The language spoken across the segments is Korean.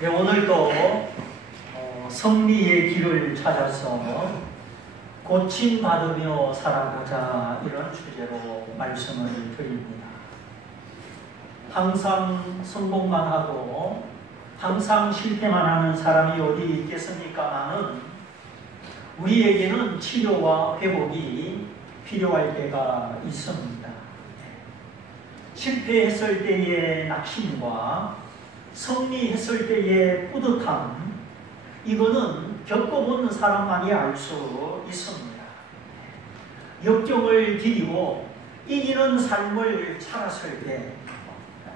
네, 오늘도 승리의 길을 찾아서 고침받으며 살아가자 이런 주제로 말씀을 드립니다. 항상 성공만 하고 항상 실패만 하는 사람이 어디 있겠습니까마는 우리에게는 치료와 회복이 필요할 때가 있습니다. 실패했을 때의 낙심과 승리했을 때의 뿌듯함, 이거는 겪어본 사람만이 알 수 있습니다. 역경을 디디고 이기는 삶을 살았을 때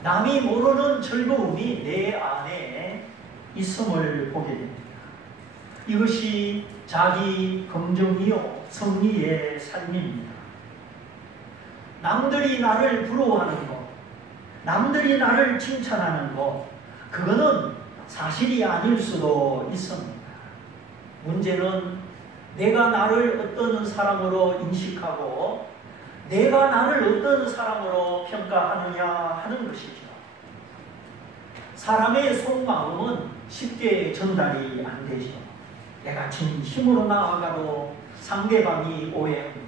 남이 모르는 즐거움이 내 안에 있음을 보게 됩니다. 이것이 자기 긍정이요 승리의 삶입니다. 남들이 나를 부러워하는 것, 남들이 나를 칭찬하는 것, 그거는 사실이 아닐 수도 있습니다. 문제는 내가 나를 어떤 사람으로 인식하고 내가 나를 어떤 사람으로 평가하느냐 하는 것이죠. 사람의 속마음은 쉽게 전달이 안 되죠. 내가 진심으로 나아가도 상대방이 오해합니다.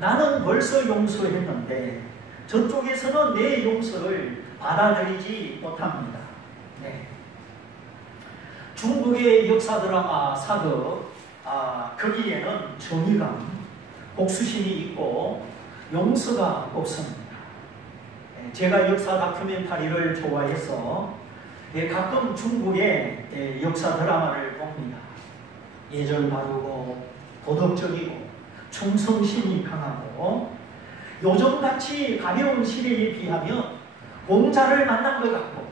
나는 벌써 용서했는데 저쪽에서는 내 용서를 받아들이지 못합니다. 네. 중국의 역사 드라마 사극, 거기에는 정의감, 복수심이 있고 용서가 없습니다. 제가 역사 다큐멘터리를 좋아해서 가끔 중국의 역사 드라마를 봅니다. 예절 바르고 도덕적이고 충성심이 강하고 요즘같이 가벼운 시대에 비하면 공자를 만난 것 같고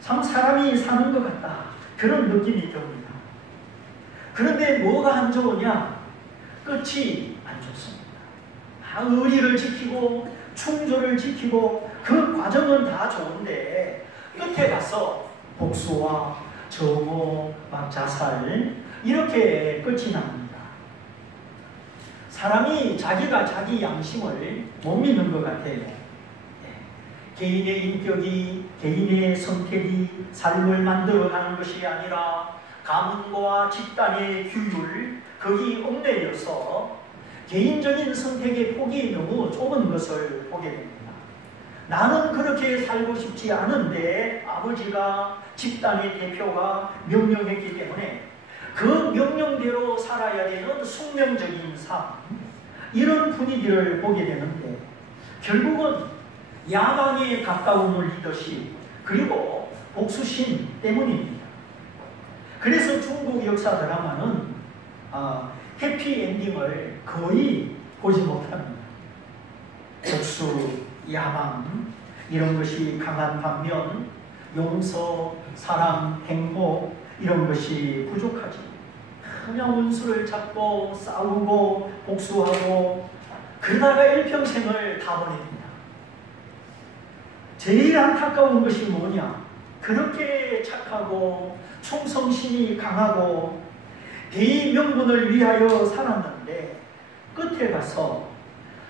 참 사람이 사는 것 같다, 그런 느낌이 듭니다. 그런데 뭐가 안 좋으냐? 끝이 안 좋습니다. 의리를 지키고 충조를 지키고 그 과정은 다 좋은데 끝에 가서 복수와 정오, 자살, 이렇게 끝이 납니다. 사람이 자기가 자기 양심을 못 믿는 것 같아요. 개인의 인격이, 개인의 선택이 삶을 만들어가는 것이 아니라 가문과 집단의 규율, 거기 얽매여서 개인적인 선택의 폭이 너무 좁은 것을 보게 됩니다. 나는 그렇게 살고 싶지 않은데 아버지가, 집단의 대표가 명령했기 때문에 그 명령대로 살아야 되는 숙명적인 삶, 이런 분위기를 보게 되는데 결국은 야망에 가까운 리더십, 그리고 복수심 때문입니다. 그래서 중국 역사 드라마는 해피엔딩을 거의 보지 못합니다. 복수, 야망, 이런 것이 강한 반면 용서, 사랑, 행복, 이런 것이 부족하지. 그냥 원수를 잡고 싸우고 복수하고 그러다가 일평생을 다 보냅니다. 제일 안타까운 것이 뭐냐? 그렇게 착하고 충성심이 강하고 대의명분을 위하여 살았는데 끝에 가서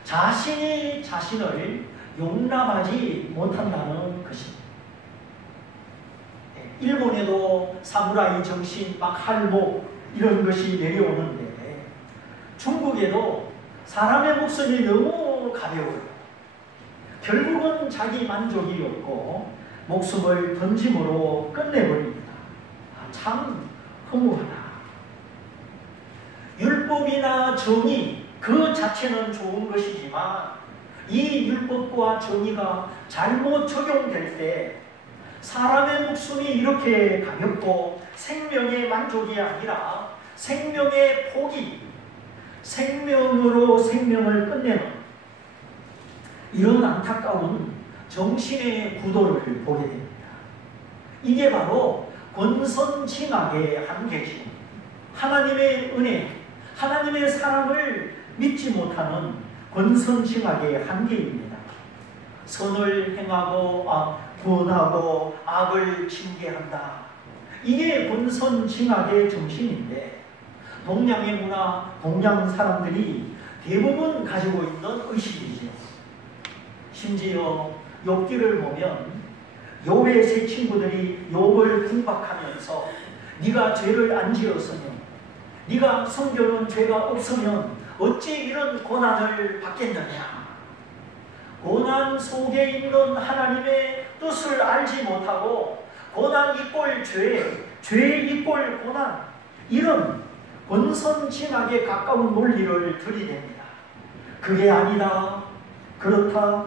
자신이 자신을 용납하지 못한다는 것입니다. 일본에도 사무라이 정신, 막 할복, 이런 것이 내려오는데 중국에도 사람의 목숨이 너무 가벼워요. 결국은 자기 만족이 없고 목숨을 던짐으로 끝내버립니다. 참 허무하다. 율법이나 정의 그 자체는 좋은 것이지만 이 율법과 정의가 잘못 적용될 때 사람의 목숨이 이렇게 가볍고 생명의 만족이 아니라 생명의 포기, 생명으로 생명을 끝내는 이런 안타까운 정신의 구도를 보게 됩니다. 이게 바로 권선징악의 한계죠. 하나님의 은혜, 하나님의 사랑을 믿지 못하는 권선징악의 한계입니다. 선을 행하고 구원하고 악을 징계한다. 이게 권선징악의 정신인데 동양의 문화, 동양 사람들이 대부분 가지고 있는 의식이죠. 심지어 욥기를 보면 욥의 세 친구들이 욥을 궁박하면서 네가 죄를 안 지었으면, 네가 숨겨놓은 죄가 없으면 어찌 이런 고난을 받겠느냐. 고난 속에 있는 하나님의 뜻을 알지 못하고 고난 이꼴 죄, 죄 이꼴 고난, 이런 권선징악에 가까운 논리를 들이댑니다. 그게 아니다. 그렇다.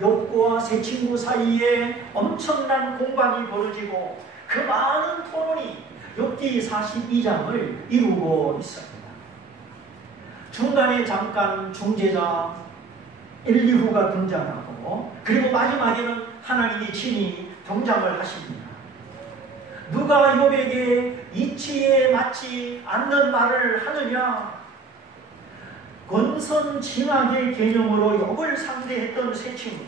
욥과 세 친구 사이에 엄청난 공방이 벌어지고 그 많은 토론이 욥기 42장을 이루고 있습니다. 중간에 잠깐 중재자 엘리후가 등장하고, 그리고 마지막에는 하나님이 친히 등장을 하십니다. 누가 욥에게 이치에 맞지 않는 말을 하느냐? 권선징악의 개념으로 욥을 상대했던 세 친구,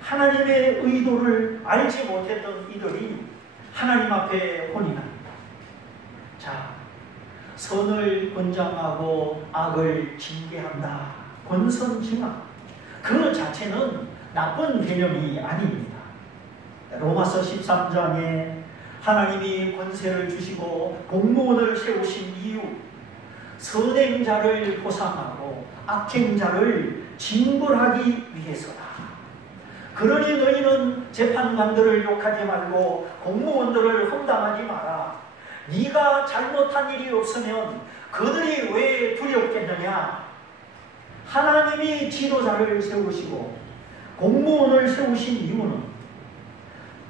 하나님의 의도를 알지 못했던 이들이 하나님 앞에 혼인합니다. 자, 선을 권장하고 악을 징계한다. 권선징악, 그 자체는 나쁜 개념이 아닙니다. 로마서 13장에 하나님이 권세를 주시고 공무원을 세우신 이유, 선행자를 보상하고 악행자를 징벌하기 위해서다. 그러니 너희는 재판관들을 욕하지 말고 공무원들을 험담하지 마라. 네가 잘못한 일이 없으면 그들이 왜 두렵겠느냐. 하나님이 지도자를 세우시고 공무원을 세우신 이유는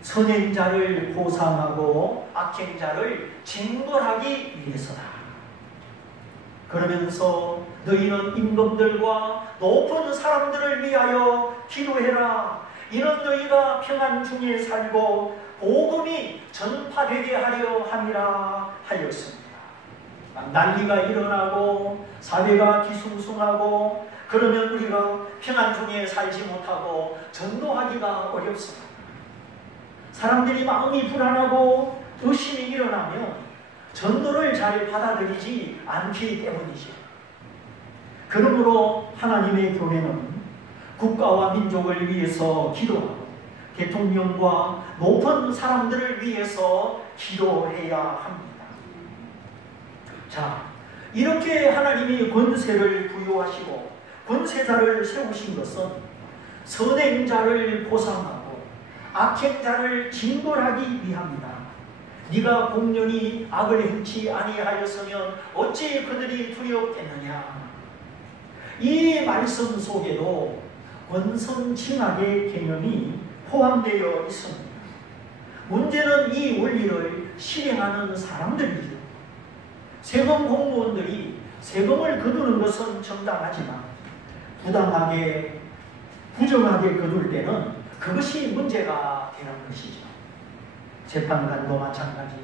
선행자를 보상하고 악행자를 징벌하기 위해서다. 그러면서 너희는 임금들과 높은 사람들을 위하여 기도해라. 이는 너희가 평안 중에 살고 복음이 전파되게 하려 함이라 하였습니다. 난리가 일어나고 사회가 뒤숭숭하고 그러면 우리가 평안 중에 살지 못하고 전도하기가 어렵습니다. 사람들이 마음이 불안하고 의심이 일어나면 전도를 잘 받아들이지 않기 때문이죠. 그러므로 하나님의 교회는 국가와 민족을 위해서 기도하고 대통령과 높은 사람들을 위해서 기도해야 합니다. 자, 이렇게 하나님이 권세를 부여하시고 권세자를 세우신 것은 선행자를 보상하고 악행자를 징벌하기 위함이다. 네가 공연히 악을 행치 아니하였으면 어찌 그들이 두렵겠느냐. 이 말씀 속에도 권선징악의 개념이 포함되어 있습니다. 문제는 이 원리를 실행하는 사람들이죠. 세금 공무원들이 세금을 거두는 것은 정당하지만 부당하게 부정하게 거둘 때는 그것이 문제가 되는 것이죠. 재판관도 마찬가지,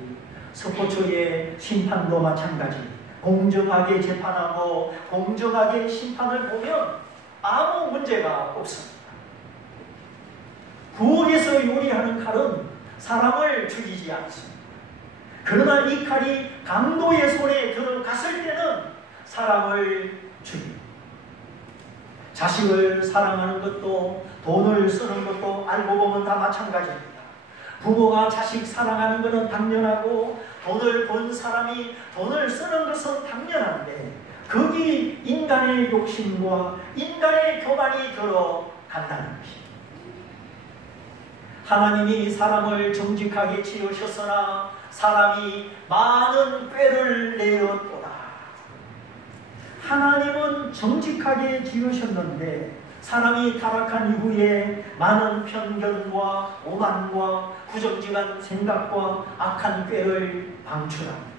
스포츠의 심판도 마찬가지, 공정하게 재판하고 공정하게 심판을 보면 아무 문제가 없습니다. 부엌에서 요리하는 칼은 사람을 죽이지 않습니다. 그러나 이 칼이 강도의 손에 들어갔을 때는 사람을 죽입니다. 자식을 사랑하는 것도 돈을 쓰는 것도 알고 보면 다 마찬가지입니다. 부모가 자식 사랑하는 것은 당연하고 돈을 번 사람이 돈을 쓰는 것은 당연한데 거기 인간의 욕심과 인간의 교만이 들어간다는 것입니다. 하나님이 사람을 정직하게 지으셨으나 사람이 많은 꾀를 내었도다. 하나님은 정직하게 지으셨는데 사람이 타락한 이후에 많은 편견과 오만과 부정직한 생각과 악한 꾀를 방출합니다.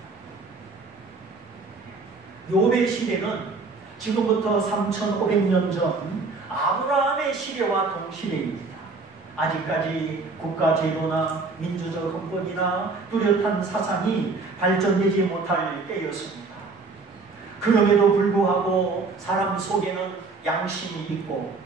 욥의 시대는 지금부터 3500년 전 아브라함의 시대와 동시대입니다. 아직까지 국가제도나 민주적 헌법이나 뚜렷한 사상이 발전되지 못할 때였습니다. 그럼에도 불구하고 사람 속에는 양심이 있고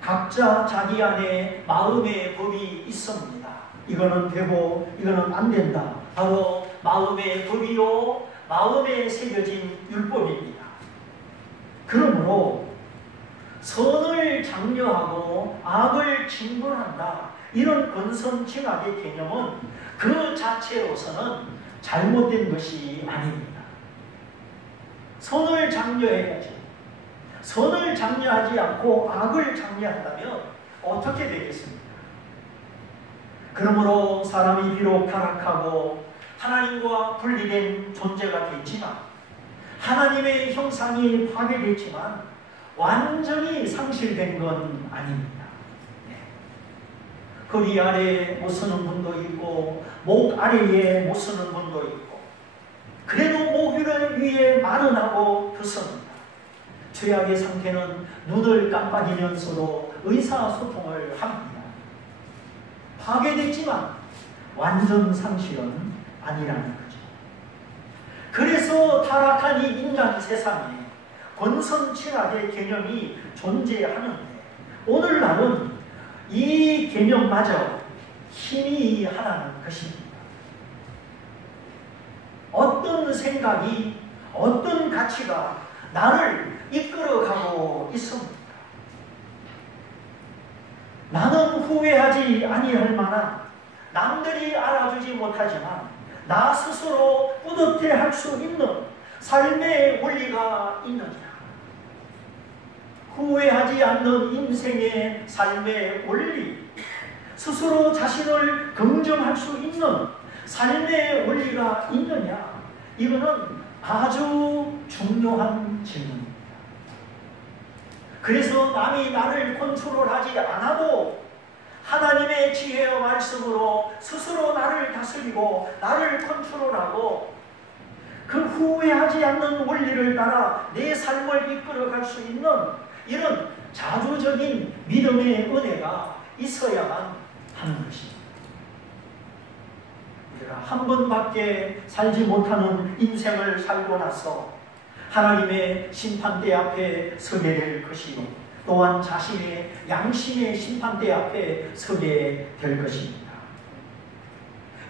각자 자기 안에 마음의 법이 있습니다. 이거는 되고 이거는 안 된다. 바로 마음의 법이요 마음에 새겨진 율법입니다. 그러므로 선을 장려하고 악을 징벌한다. 이런 권선징악의 개념은 그 자체로서는 잘못된 것이 아닙니다. 선을 장려해야지. 선을 장려하지 않고 악을 장려한다면 어떻게 되겠습니까? 그러므로 사람이 비록 타락하고 하나님과 분리된 존재가 됐지만, 하나님의 형상이 파괴됐지만 완전히 상실된 건 아닙니다. 허리 아래에 못 서는 분도 있고 목 아래에 못 서는 분도 있고, 그래도 목 위에 마른하고 드습니다. 최악의 상태는 눈을 깜빡이면서도 의사소통을 합니다. 파괴됐지만 완전 상실은 아니라는 거죠. 그래서 타락한 이 인간 세상에 권선징악의 개념이 존재하는데, 오늘날은 이 개념마저 희미하다는 것입니다. 어떤 생각이, 어떤 가치가 나를 이끌어가고 있습니다. 나는 후회하지 아니할 만한, 남들이 알아주지 못하지만 나 스스로 뿌듯해할 수 있는 삶의 원리가 있느냐? 후회하지 않는 인생의 삶의 원리, 스스로 자신을 긍정할 수 있는 삶의 원리가 있느냐? 이거는 아주 중요한 질문입니다. 그래서 남이 나를 컨트롤하지 않아도 하나님의 지혜와 말씀으로 스스로 나를 다스리고 나를 컨트롤하고 그 후회하지 않는 원리를 따라 내 삶을 이끌어갈 수 있는 이런 자주적인 믿음의 은혜가 있어야만 하는 것입니다. 우리가 한 번밖에 살지 못하는 인생을 살고 나서 하나님의 심판대 앞에 서게 될 것이요, 또한 자신의 양심의 심판대 앞에 서게 될 것입니다.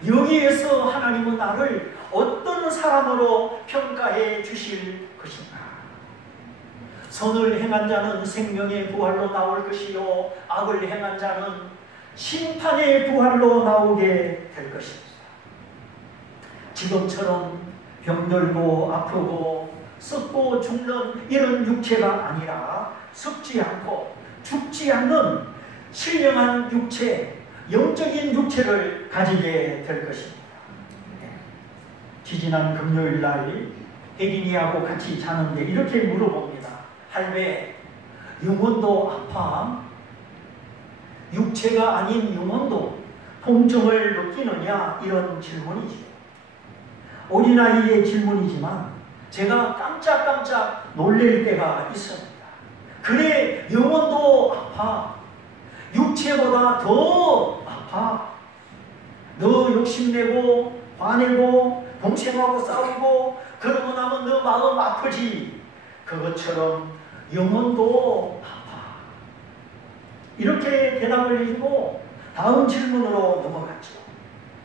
여기에서 하나님은 나를 어떤 사람으로 평가해 주실 것인가? 선을 행한 자는 생명의 부활로 나올 것이요, 악을 행한 자는 심판의 부활로 나오게 될 것입니다. 지금처럼 병들고 아프고 썩고 죽는 이런 육체가 아니라 썩지 않고 죽지 않는 신령한 육체, 영적인 육체를 가지게 될 것입니다. 지지난 금요일 날 혜린이하고 같이 자는데 이렇게 물어봅니다. 할매, 영혼도 아파? 육체가 아닌 영혼도 통증을 느끼느냐? 이런 질문이죠. 어린아이의 질문이지만 제가 깜짝깜짝 놀랄 때가 있습니다. 그래, 영혼도 아파. 육체보다 더 아파. 너 욕심내고 화내고 동생하고 싸우고 그러고 나면 너 마음 아프지. 그것처럼 영혼도 아파. 이렇게 대답을 해주고 다음 질문으로 넘어갔죠.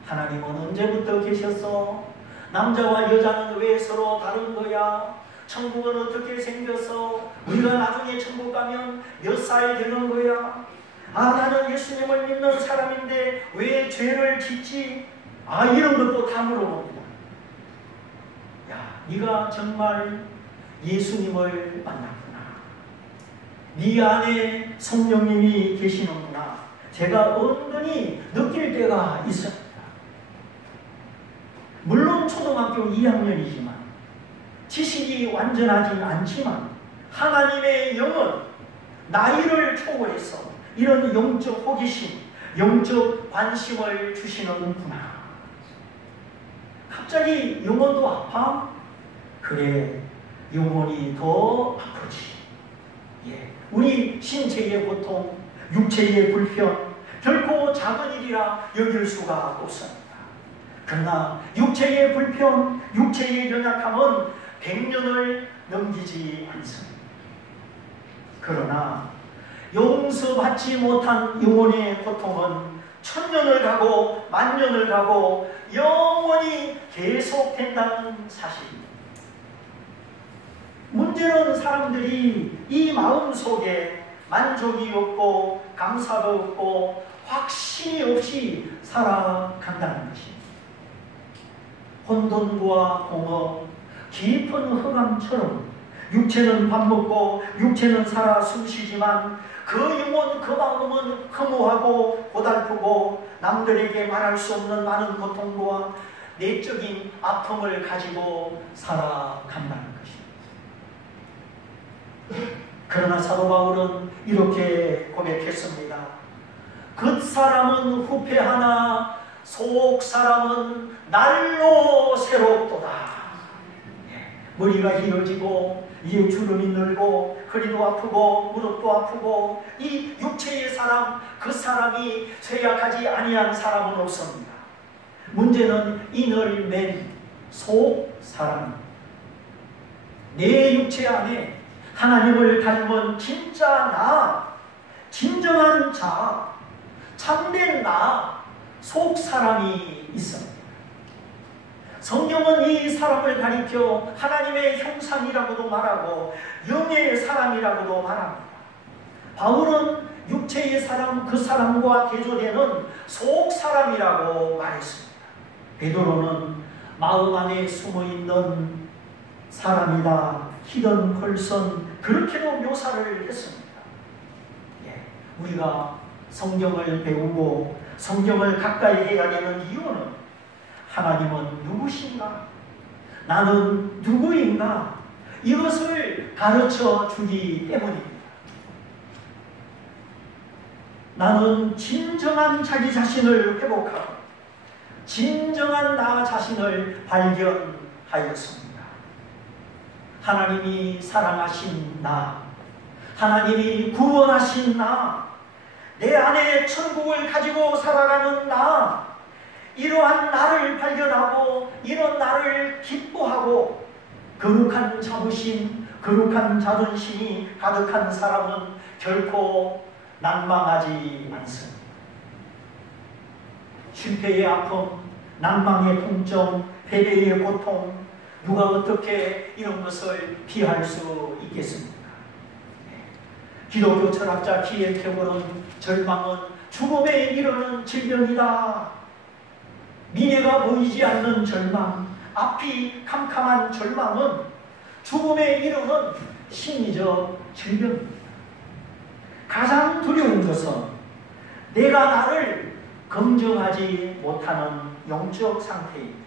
하나님은 언제부터 계셨어? 남자와 여자는 왜 서로 다른 거야? 천국은 어떻게 생겼어? 우리가 나중에 천국 가면 몇 살 되는 거야? 아, 나는 예수님을 믿는 사람인데 왜 죄를 짓지? 아, 이런 것도 다 물어봅니다. 야, 네가 정말 예수님을 만났구나. 네 안에 성령님이 계시는구나. 제가 은근히 느낄 때가 있습니다. 물론 초등학교 2학년이지만 지식이 완전하진 않지만 하나님의 영은 나이를 초월해서 이런 영적 호기심, 영적 관심을 주시는구나. 갑자기 영혼도 아파? 그래, 영혼이 더 아프지. 예, 우리 신체의 고통, 육체의 불편, 결코 작은 일이라 여길 수가 없습니다. 그러나 육체의 불편, 육체의 연약함은 100년을 넘기지 않습니다. 그러나 용서받지 못한 영혼의 고통은 1000년을 가고 만년을 가고 영원히 계속된다는 사실입니다. 문제는 사람들이 이 마음 속에 만족이 없고 감사가 없고 확신이 없이 살아간다는 것입니다. 혼돈과 공허, 깊은 흑암처럼 육체는 밥 먹고 육체는 살아 숨쉬지만 그 영혼, 그 마음은 허무하고 고달프고 남들에게 말할 수 없는 많은 고통과 내적인 아픔을 가지고 살아간다는 것입니다. 그러나 사도 바울은 이렇게 고백했습니다. 겉사람은 후패하나 속 사람은 날로 새롭도다. 머리가 길어지고 이게 주름이 늘고 허리도 아프고 무릎도 아프고 이 육체의 사람, 그 사람이 쇠약하지 아니한 사람은 없습니다. 문제는 인을 맨 속 사람, 내 육체 안에 하나님을 닮은 진짜 나, 진정한 자, 참된 나, 속 사람이 있습니다. 성경은 이 사람을 가리켜 하나님의 형상이라고도 말하고 영의 사람이라고도 말합니다. 바울은 육체의 사람, 그 사람과 대조되는 속 사람이라고 말했습니다. 베드로는 마음 안에 숨어있는 사람이다, 히든 펄슨, 그렇게도 묘사를 했습니다. 우리가 성경을 배우고 성경을 가까이 해야 되는 이유는 하나님은 누구신가? 나는 누구인가? 이것을 가르쳐 주기 때문입니다. 나는 진정한 자기 자신을 회복하고 진정한 나 자신을 발견하였습니다. 하나님이 사랑하신 나, 하나님이 구원하신 나, 내 안에 천국을 가지고 살아가는 나, 이러한 나를 발견하고 이런 나를 기뻐하고 거룩한 자부심, 거룩한 자존심이 가득한 사람은 결코 낭망하지 않습니다. 실패의 아픔, 낭망의 통증, 패배의 고통, 누가 어떻게 이런 것을 피할 수 있겠습니까? 기독교 철학자 키엘케고는 절망은 죽음에 이르는 질병이다. 미래가 보이지 않는 절망, 앞이 캄캄한 절망은 죽음에 이르는 심리적 질병입니다. 가장 두려운 것은 내가 나를 긍정하지 못하는 영적 상태입니다.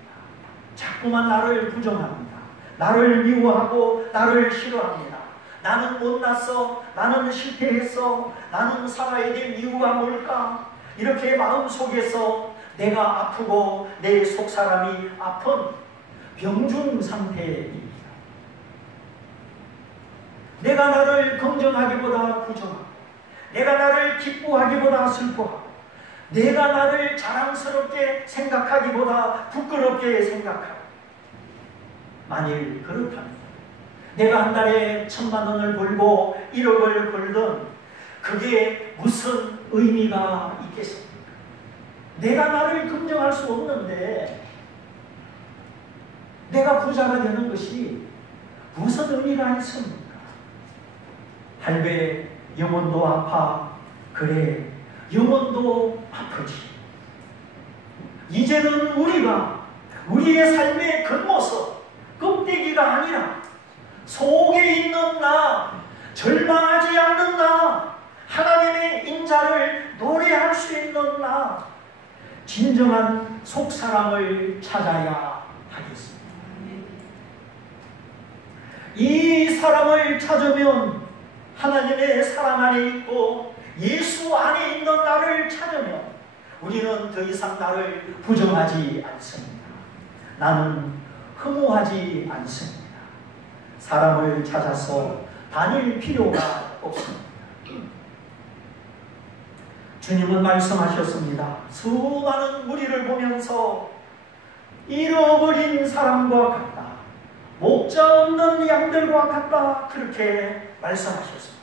자꾸만 나를 부정합니다. 나를 미워하고 나를 싫어합니다. 나는 못났어, 나는 실패했어, 나는 살아야 될 이유가 뭘까? 이렇게 마음속에서 내가 아프고 내 속사람이 아픈 병중 상태입니다. 내가 나를 긍정하기보다 부정하고 내가 나를 기뻐하기보다 슬퍼하고 내가 나를 자랑스럽게 생각하기보다 부끄럽게 생각하고 만일 그렇다면 내가 한 달에 1,000만 원을 벌고 1억을 벌든 그게 무슨 의미가 있겠습니까? 내가 나를 긍정할 수 없는데 내가 부자가 되는 것이 무슨 의미가 있습니까? 할배 영혼도 아파. 그래, 영혼도 아프지. 이제는 우리가 우리의 삶의 겉모습, 껍데기가 아니라 속에 있는 나, 절망하지 않는 나, 하나님의 인자를 노래할 수 있는 나, 진정한 속사람을 찾아야 하겠습니다. 이 사람을 찾으면 하나님의 사랑 안에 있고 예수 안에 있는 나를 찾으면 우리는 더 이상 나를 부정하지 않습니다. 나는 흠모하지 않습니다. 사람을 찾아서 다닐 필요가 없습니다. 주님은 말씀하셨습니다. 수많은 무리를 보면서 잃어버린 사람과 같다. 목자 없는 양들과 같다. 그렇게 말씀하셨습니다.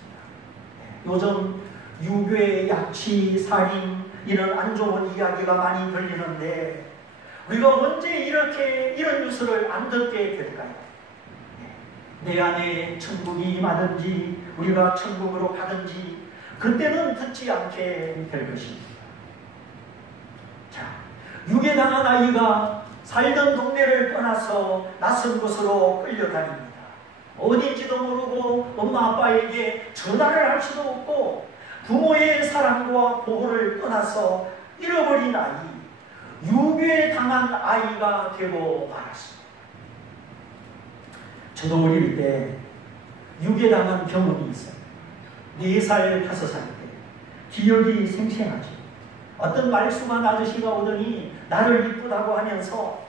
요즘 유괴, 약취, 살인 이런 안 좋은 이야기가 많이 들리는데 우리가 언제 이렇게 이런 뉴스를 안 듣게 될까요? 내 안에 천국이 임하든지 우리가 천국으로 가든지 그때는 듣지 않게 될 것입니다. 자, 유괴당한 아이가 살던 동네를 떠나서 낯선 곳으로 끌려다닙니다. 어딘지도 모르고 엄마 아빠에게 전화를 할 수도 없고 부모의 사랑과 보호를 떠나서 잃어버린 아이, 유괴당한 아이가 되고 말았습니다. 저도 어릴 때 유괴당한 경험이 있어요. 4살, 5살 때 기억이 생생하죠. 어떤 말수만 아저씨가 오더니 나를 이쁘다고 하면서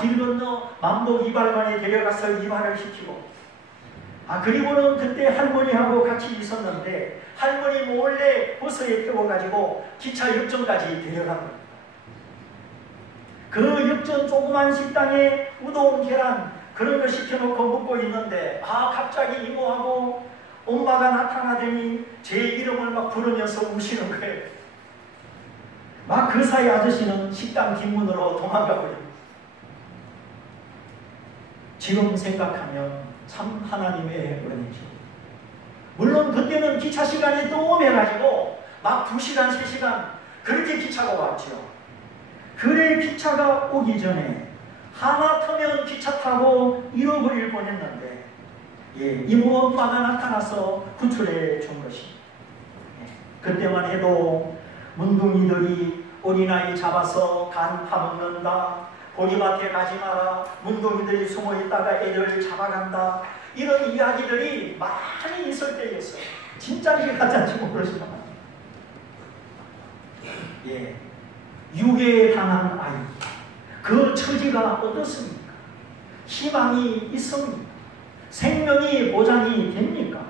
길 건너 만복 이발관에 데려가서 이발을 시키고 그리고는 그때 할머니하고 같이 있었는데 할머니 몰래 버스에 태워가지고 기차 역전까지 데려간 겁니다. 그 역전 조그만 식당에 우동, 계란 그런 거 시켜놓고 먹고 있는데 갑자기 이모하고 엄마가 나타나더니 제 이름을 막 부르면서 우시는 거예요. 막 그 사이 아저씨는 식당 뒷문으로 도망가 버립니다. 지금 생각하면 참 하나님의 은혜죠. 물론 그때는 기차 시간이 뜸해가지고 막 2시간, 3시간 그렇게 기차가 왔죠. 그래 기차가 오기 전에 하마터면 기차 타고 잃어버릴 뻔했는데 이모 엄마가 나타나서 구출해 준 것입니다. 그때만 해도 문둥이들이 어린아이 잡아서 간 파먹는다, 보리밭에 가지 마라, 문둥이들이 숨어있다가 애들 잡아간다, 이런 이야기들이 많이 있을 때였어요. 진짜인지 가짜인지 모르지만 유괴당한 아이, 그 처지가 어떻습니까? 희망이 있습니까? 생명이 보장이 됩니까?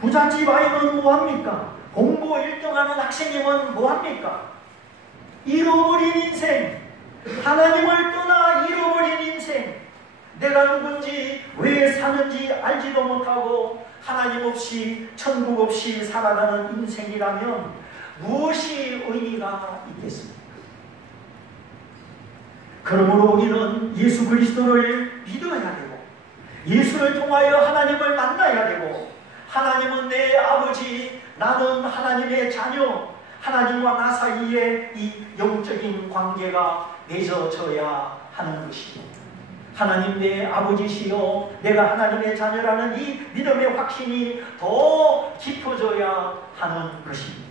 부잣집 아이는 뭐합니까? 공부 1등하는 학생이면 뭐합니까? 잃어버린 인생, 하나님을 떠나 잃어버린 인생, 내가 누군지 왜 사는지 알지도 못하고 하나님 없이 천국 없이 살아가는 인생이라면 무엇이 의미가 있겠습니까? 그러므로 우리는 예수 그리스도를 믿어야 되고 예수를 통하여 하나님을 만나야 되고 하나님은 내 아버지, 나는 하나님의 자녀, 하나님과 나 사이에 이 영적인 관계가 맺어져야 하는 것입니다. 하나님 내 아버지시요 내가 하나님의 자녀라는 이 믿음의 확신이 더 깊어져야 하는 것입니다.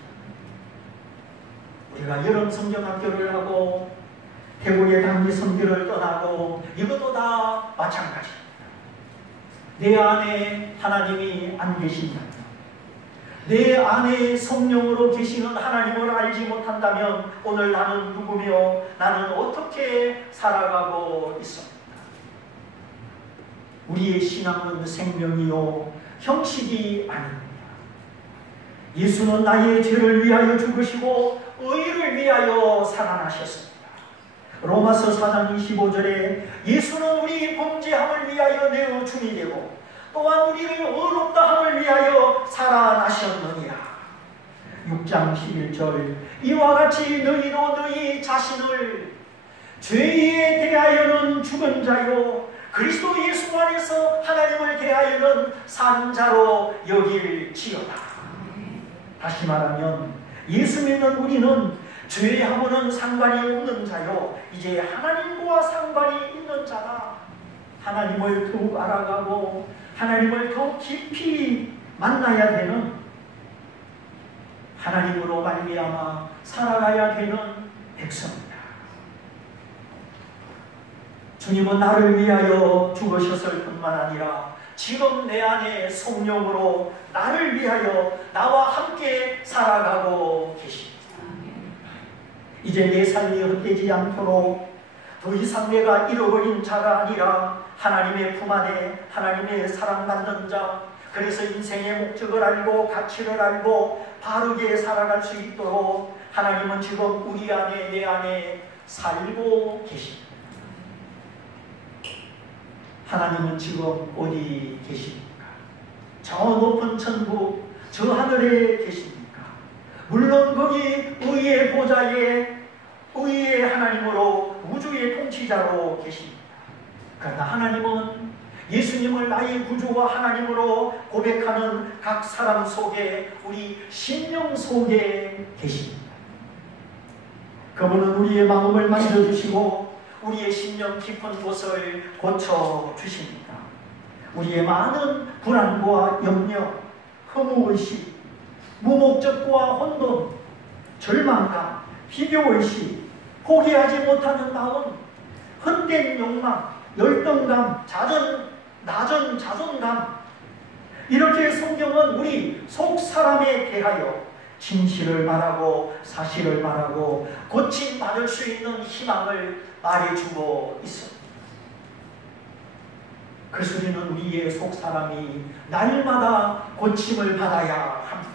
우리가 여름 성경학교를 하고 태국의 단기 선교를 떠나고 이것도 다 마찬가지입니다. 내 안에 하나님이 안 계신다면, 내 안에 성령으로 계시는 하나님을 알지 못한다면 오늘 나는 누구며 나는 어떻게 살아가고 있습니까? 우리의 신앙은 생명이요 형식이 아닙니다. 예수는 나의 죄를 위하여 죽으시고 의를 위하여 살아나셨습니다. 로마서 4장 25절에 예수는 우리 범죄함을 위하여 내어 죽이 되고 또한 우리를 의롭다 함을 위하여 살아나셨느니라. 6장 11절 이와 같이 너희도 너희 자신을 죄에 대하여는 죽은 자요 그리스도 예수 안에서 하나님을 대하여는 산 자로 여길지어다. 다시 말하면 예수 믿는 우리는 죄하고는 상관이 없는 자요 이제 하나님과 상관이 있는 자라. 하나님을 더욱 알아가고 하나님을 더 깊이 만나야 되는, 하나님으로 말미암아 살아가야 되는 백성이다. 주님은 나를 위하여 죽으셨을 뿐만 아니라 지금 내 안에 성령으로 나를 위하여 나와 함께 살아가고 계십니다. 이제 내 삶이 헛되지 않도록 더 이상 내가 잃어버린 자가 아니라 하나님의 품 안에 하나님의 사랑받는 자, 그래서 인생의 목적을 알고 가치를 알고 바르게 살아갈 수 있도록 하나님은 지금 우리 안에 내 안에 살고 계십니다. 하나님은 지금 어디 계십니까? 저 높은 천국, 저 하늘에 계십니까? 물론 거기 의의 보좌에 의의 하나님으로 우주의 통치자로 계십니다. 그러나 하나님은 예수님을 나의 구주와 하나님으로 고백하는 각 사람 속에, 우리 심령 속에 계십니다. 그분은 우리의 마음을 만져주시고 우리의 심령 깊은 곳을 고쳐주십니다. 우리의 많은 불안과 염려, 허무의식, 무목적과 혼돈, 절망감, 비교의식, 포기하지 못하는 마음, 헛된 욕망, 열등감, 낮은 자존감, 이렇게 성경은 우리 속 사람에 대하여 진실을 말하고 사실을 말하고 고침받을 수 있는 희망을 말해주고 있습니다. 그래서 우리는 우리의 속 사람이 날마다 고침을 받아야 합니다.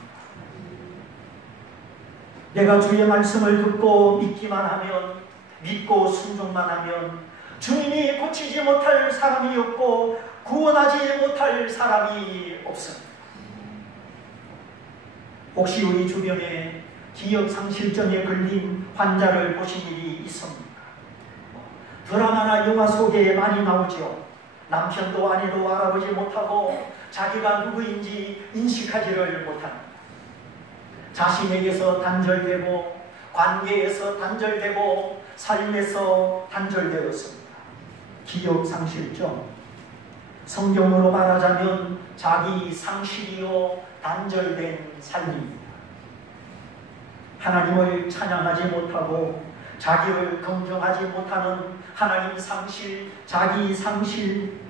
내가 주의 말씀을 듣고 믿기만 하면, 믿고 순종만 하면 주님이 고치지 못할 사람이 없고 구원하지 못할 사람이 없습니다. 혹시 우리 주변에 기억상실증에 걸린 환자를 보신 일이 있습니까? 드라마나 영화 속에 많이 나오죠. 남편도 아내도 알아보지 못하고 자기가 누구인지 인식하지를 못합니다. 자신에게서 단절되고 관계에서 단절되고 삶에서 단절되었습니다. 기억상실증, 성경으로 말하자면 자기 상실이요 단절된 삶입니다. 하나님을 찬양하지 못하고 자기를 긍정하지 못하는 하나님 상실, 자기 상실,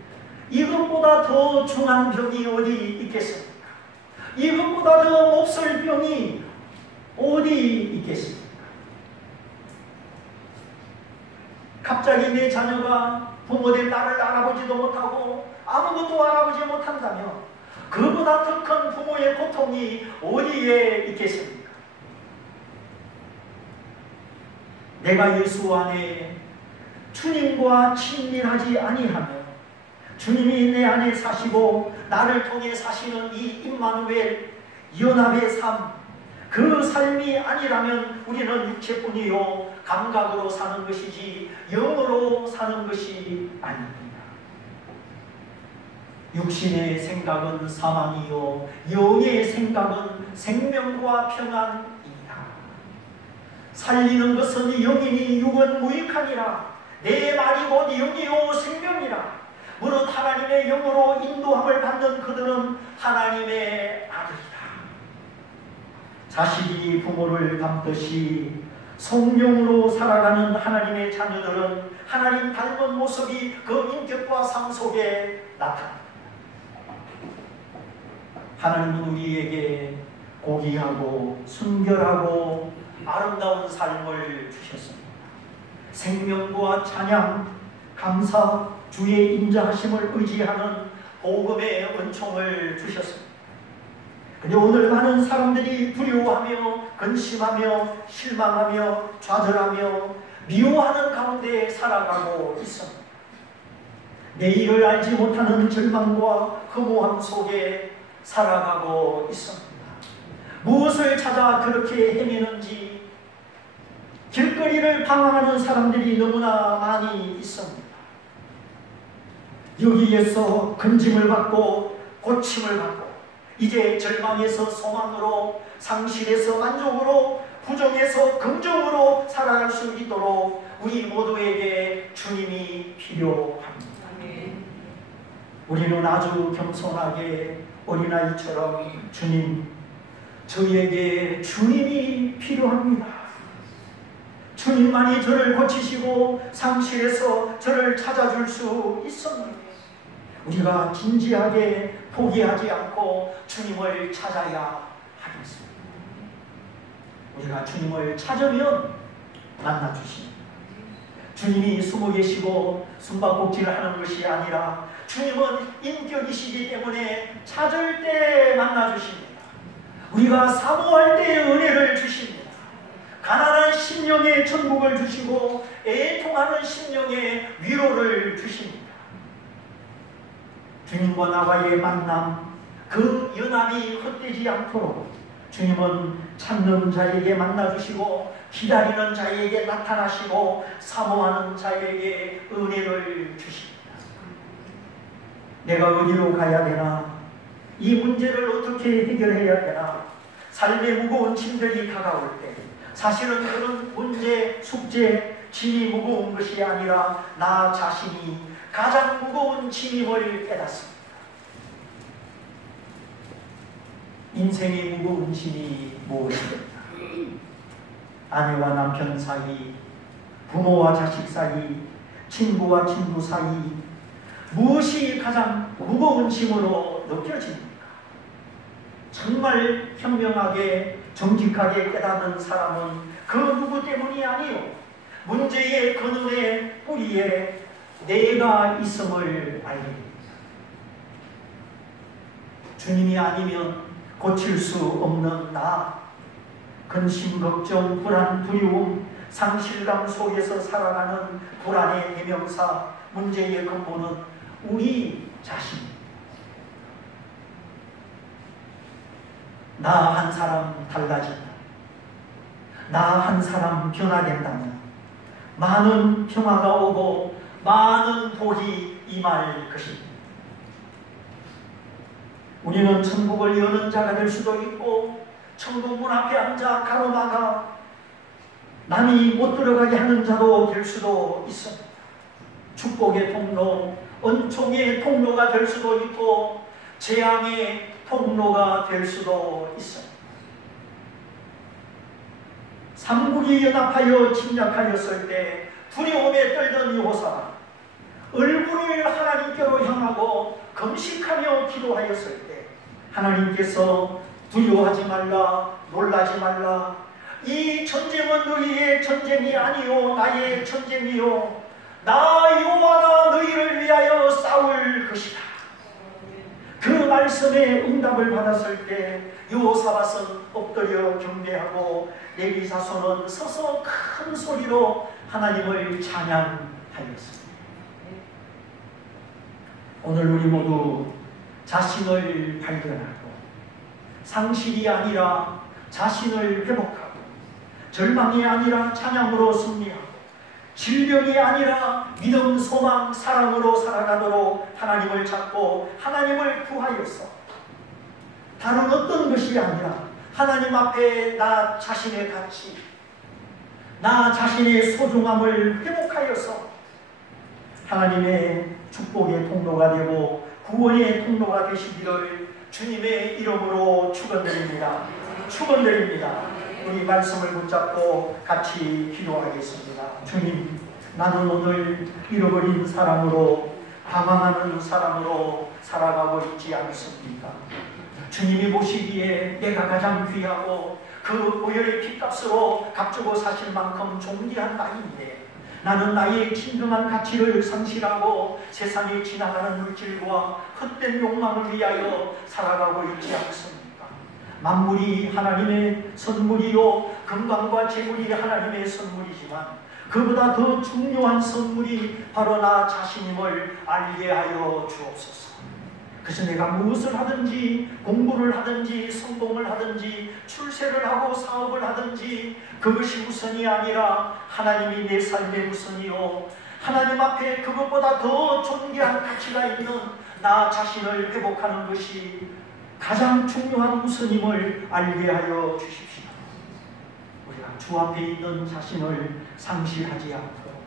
이것보다 더 중한 병이 어디 있겠습니까? 이것보다 더 몹쓸 병이 어디 있겠습니까? 갑자기 내 자녀가 부모된 나를 알아보지도 못하고 아무것도 알아보지 못한다면 그보다 더 큰 부모의 고통이 어디에 있겠습니까? 내가 예수 안에 주님과 친밀하지 아니하며 주님이 내 안에 사시고 나를 통해 사시는 이 임마누엘 연합의 삶, 그 삶이 아니라면 우리는 육체뿐이요 감각으로 사는 것이지 영으로 사는 것이 아닙니다. 육신의 생각은 사망이요 영의 생각은 생명과 평안이다. 살리는 것은 영이니 육은 무익하니라. 내 말이 곧 영이요 생명이라. 무릇 하나님의 영으로 인도함을 받는 그들은 하나님의 아들이다. 자식이 부모를 닮듯이 성령으로 살아가는 하나님의 자녀들은 하나님 닮은 모습이 그 인격과 삶 속에 나타납니다. 하나님은 우리에게 고귀하고 순결하고 아름다운 삶을 주셨습니다. 생명과 찬양, 감사, 주의 인자하심을 의지하는 복음의 은총을 주셨습니다. 근데 오늘 많은 사람들이 두려워하며 근심하며 실망하며 좌절하며 미워하는 가운데 살아가고 있습니다. 내일을 알지 못하는 절망과 허무함 속에 살아가고 있습니다. 무엇을 찾아 그렇게 헤매는지 길거리를 방황하는 사람들이 너무나 많이 있습니다. 여기에서 근짐을 받고 고침을 받고 이제 절망에서 소망으로, 상실에서 만족으로, 부정에서 긍정으로 살아갈 수 있도록 우리 모두에게 주님이 필요합니다. 우리는 아주 겸손하게 어린아이처럼 주님, 저에게 주님이 필요합니다. 주님만이 저를 고치시고 상실에서 저를 찾아줄 수 있습니다. 우리가 진지하게 포기하지 않고 주님을 찾아야 하겠습니다. 우리가 주님을 찾으면 만나주십니다. 주님이 숨어 계시고 숨바꼭질을 하는 것이 아니라 주님은 인격이시기 때문에 찾을 때 만나주십니다. 우리가 사모할 때 은혜를 주십니다. 가난한 심령에 천국을 주시고 애통하는 심령에 위로를 주십니다. 주님과 나와의 만남, 그 연합이 헛되지 않도록 주님은 찾는 자에게 만나주시고 기다리는 자에게 나타나시고 사모하는 자에게 은혜를 주십니다. 내가 어디로 가야 되나? 이 문제를 어떻게 해결해야 되나? 삶의 무거운 짐들이 다가올 때, 사실은 그런 문제, 숙제, 짐이 무거운 것이 아니라 나 자신이 가장 무거운 짐임을 깨닫습니다. 인생의 무거운 짐이 무엇입니까? 아내와 남편 사이, 부모와 자식 사이, 친구와 친구 사이, 무엇이 가장 무거운 짐으로 느껴집니까? 정말 현명하게 정직하게 깨닫는 사람은 그 누구 때문이 아니요, 문제의 근원의 뿌리에 내가 있음을 알게 됩니다. 주님이 아니면 고칠 수 없는 나, 근심, 걱정, 불안, 두려움, 상실감 속에서 살아가는 불안의 대명사, 문제의 근본은 우리 자신입니다. 나 한 사람 달라진다, 나 한 사람 변화된다면 많은 평화가 오고 많은 복이 임할 것입니다. 우리는 천국을 여는 자가 될 수도 있고, 천국 문 앞에 앉아 가로막아 남이 못 들어가게 하는 자도 될 수도 있습니다. 축복의 통로, 은총의 통로가 될 수도 있고, 재앙의 통로가 될 수도 있습니다. 삼국이 연합하여 침략하였을 때 두려움에 떨던 여호사밧, 얼굴을 하나님께로 향하고 금식하며 기도하였을 때 하나님께서 두려워하지 말라, 놀라지 말라, 이 전쟁은 너희의 전쟁이 아니요 나의 전쟁이요, 나 여호와가 너희를 위하여 싸울 것이다. 그 말씀에 응답을 받았을 때 여호사밧은 엎드려 경배하고 레위 자손은 서서 큰 소리로 하나님을 찬양하였습니다. 오늘 우리 모두 자신을 발견하고 상실이 아니라 자신을 회복하고, 절망이 아니라 찬양으로 승리하고, 질병이 아니라 믿음, 소망, 사랑으로 살아가도록 하나님을 찾고 하나님을 구하여서 다른 어떤 것이 아니라 하나님 앞에 나 자신의 가치, 나 자신의 소중함을 회복하여서 하나님의 축복의 통로가 되고 구원의 통로가 되시기를 주님의 이름으로 축원드립니다. 축원드립니다. 우리 말씀을 붙잡고 같이 기도하겠습니다. 주님, 나는 오늘 잃어버린 사람으로, 방황하는 사람으로 살아가고 있지 않습니까? 주님이 보시기에 내가 가장 귀하고 그 보혈의 피값으로 값주고 사실 만큼 존귀한 나인데, 나는 나의 진정한 가치를 상실하고 세상에 지나가는 물질과 헛된 욕망을 위하여 살아가고 있지 않습니까? 만물이 하나님의 선물이요, 건강과 재물이 하나님의 선물이지만 그보다 더 중요한 선물이 바로 나 자신임을 알게 하여 주옵소서. 그래서 내가 무엇을 하든지, 공부를 하든지, 성공을 하든지, 출세를 하고 사업을 하든지 그것이 우선이 아니라 하나님이 내 삶의 우선이요, 하나님 앞에 그것보다 더 존귀한 가치가 있는 나 자신을 회복하는 것이 가장 중요한 우선임을 알게 하여 주십시오. 우리가 주 앞에 있는 자신을 상실하지 않도록,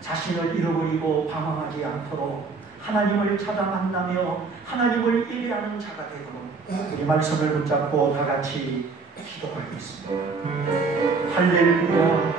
자신을 잃어버리고 방황하지 않도록 하나님을 찾아 만나며 하나님을 예배하는 자가 되도록 우리 말씀을 붙잡고 다 같이 기도하겠습니다. 할렐루야.